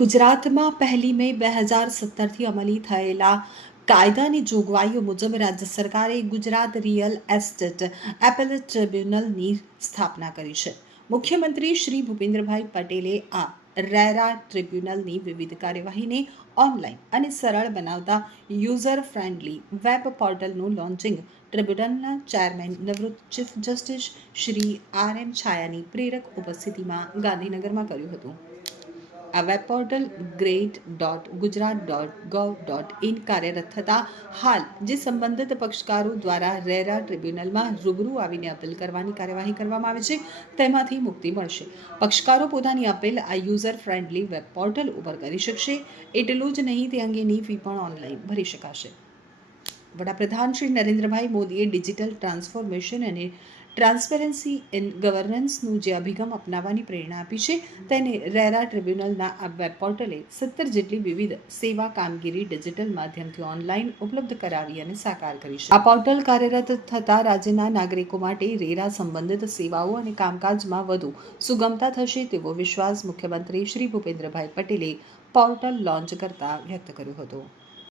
ગુજરાતમાં 1 મે 2017થી અમલી થયેલા કાયદાની જોગવાઈઓ મુજબ રાજ્ય સરકારે ગુજરાત રિયલ એસ્ટેટ એપેલેટ ટ્રિબ્યુનલની સ્થાપના કરી છે. મુખ્યમંત્રી શ્રી ભૂપેન્દ્રભાઈ પટેલે આ રેરા ટ્રિબ્યુનલની વિવિધ કાર્યવાહીને ઓનલાઈન અને સરળ બનાવતા યુઝર ફ્રેન્ડલી વેબ પોર્ટલનું લોન્ચિંગ ટ્રિબ્યુનલના ચેરમેન નિવૃત્ત ચીફ જસ્ટિસ શ્રી RM છાયાની પ્રેરક ઉપસ્થિતિમાં ગાંધીનગરમાં કર્યું હતું. આ વેબ પોર્ટલ great.gujarat.gov.in કાર્યરત થતાં હાલ જે સંબંધિત પક્ષકારો દ્વારા રેરા ટ્રિબ્યુનલમાં રૂબરૂ આવીને અપીલ કરવાની કાર્યવાહી કરવામાં આવે છે તેમાંથી મુક્તિ મળશે. પક્ષકારો પોતાની અપીલ આ યુઝર ફ્રેન્ડલી વેબ પોર્ટલ ઉપર કરી શકશે. એટલું જ નહીં, તે અંગેની ફી પણ ઓનલાઈન ભરી શકાશે. વડાપ્રધાન શ્રી નરેન્દ્રભાઈ મોદીએ ડિજિટલ ટ્રાન્સફોર્મેશન અને ટ્રાન્સપેરન્સી ઇન ગવર્નન્સનું જે અભિગમ અપનાવવાની પ્રેરણા આપી છે તેને રેરા ટ્રિબ્યુનલના આ વેબ પોર્ટલે 17 જેટલી વિવિધ સેવા કામગીરી ડિજિટલ માધ્યમથી ઓનલાઈન ઉપલબ્ધ કરાવી અને સાકાર કરી છે. આ પોર્ટલ કાર્યરત થતાં રાજ્યના નાગરિકો માટે રેરા સંબંધિત સેવાઓ અને કામકાજમાં વધુ સુગમતા થશે તેવો વિશ્વાસ મુખ્યમંત્રી શ્રી ભૂપેન્દ્રભાઈ પટેલે પોર્ટલ લોન્ચ કરતા વ્યક્ત કર્યો હતો.